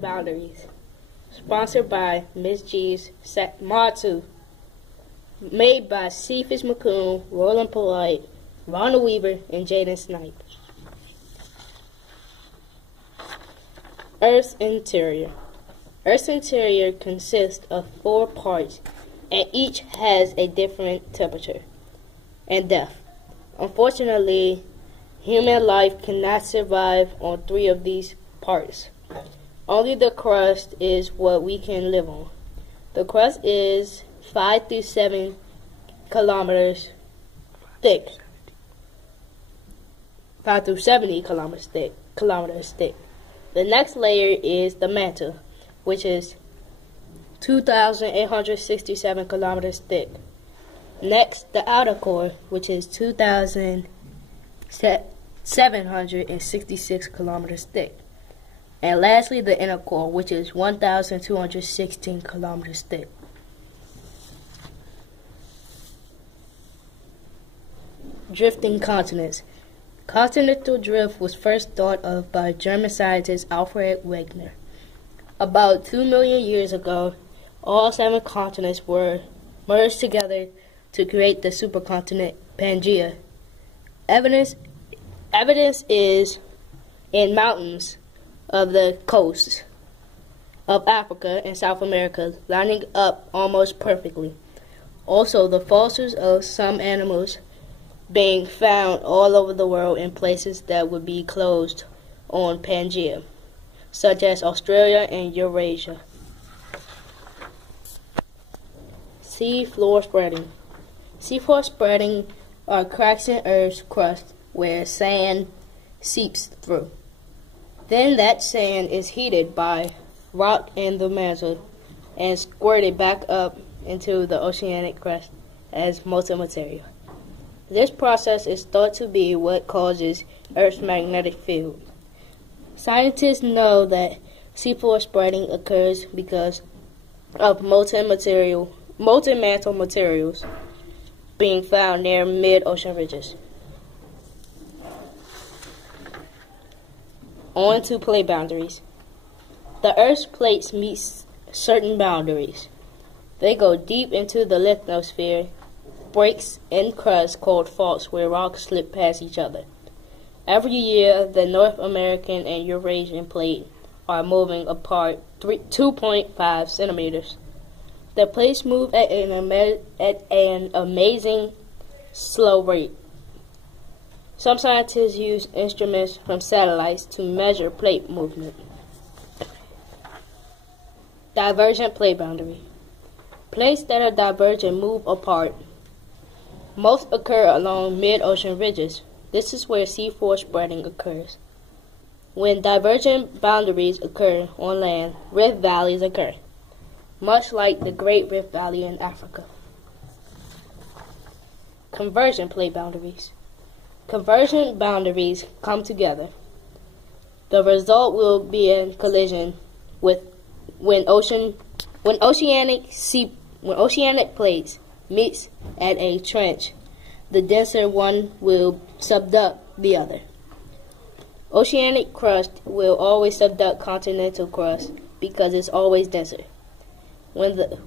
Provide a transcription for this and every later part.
Boundaries. Sponsored by Ms. G's Mod 2. Made by Cephes McCoon, Roland Polite, Ronald Weaver, and Jaden Snipe. Earth's interior. Earth's interior consists of 4 parts, and each has a different temperature and depth. Unfortunately, human life cannot survive on 3 of these parts. Only the crust is what we can live on. The crust is 5 to 7 kilometers thick. 5 to 70 kilometers thick. The next layer is the mantle, which is 2,867 kilometers thick. Next, the outer core, which is 2,766 kilometers thick. And lastly, the inner core, which is 1,216 kilometers thick. Drifting continents. Continental drift was first thought of by German scientist Alfred Wegener. About 2 million years ago, all 7 continents were merged together to create the supercontinent Pangaea. Evidence is in mountains of the coasts of Africa and South America lining up almost perfectly. Also, the fossils of some animals being found all over the world in places that would be closed on Pangaea, such as Australia and Eurasia. Sea floor spreading. Sea floor spreading are cracks in Earth's crust where sand seeps through. Then that sand is heated by rock in the mantle and squirted back up into the oceanic crust as molten material. This process is thought to be what causes Earth's magnetic field. Scientists know that seafloor spreading occurs because of molten mantle materials being found near mid-ocean ridges. On to plate boundaries. The Earth's plates meet certain boundaries. They go deep into the lithosphere, breaks in crust called faults where rocks slip past each other. Every year, the North American and Eurasian plate are moving apart 2.5 centimeters. The plates move at an amazing slow rate. Some scientists use instruments from satellites to measure plate movement. Divergent plate boundary. Plates that are divergent move apart. Most occur along mid-ocean ridges. This is where seafloor spreading occurs. When divergent boundaries occur on land, rift valleys occur, much like the Great Rift Valley in Africa. Convergent plate boundaries. Convergent boundaries come together. The result will be a collision when oceanic plates meets at a trench. The denser one will subduct the other. Oceanic crust will always subduct continental crust because it's always denser. When the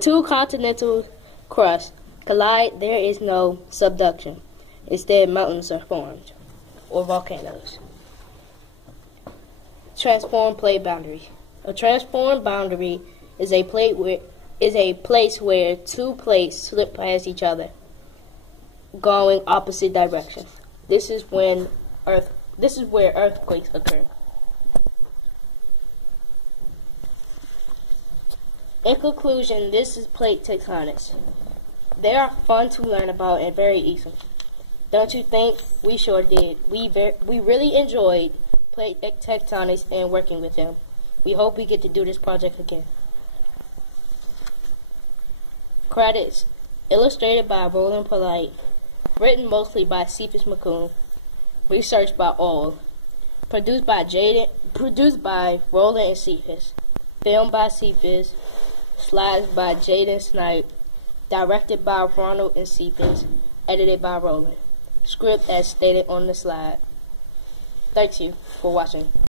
two continental crusts collide, there is no subduction. Instead, mountains are formed, or volcanoes. Transform plate boundary. A transform boundary is a place where 2 plates slip past each other, going opposite directions. This is where earthquakes occur. In conclusion, this is plate tectonics. They are fun to learn about and very easy. Don't you think? We sure did. We really enjoyed plate tectonics and working with them. We hope we get to do this project again. Credits: illustrated by Roland Polite, written mostly by Cephes McCoon, researched by all, produced by Roland and Cephes, filmed by Cephes, slides by Jaden Snipe, directed by Ronald and Cephes, edited by Roland. Script as stated on the slide. Thank you for watching.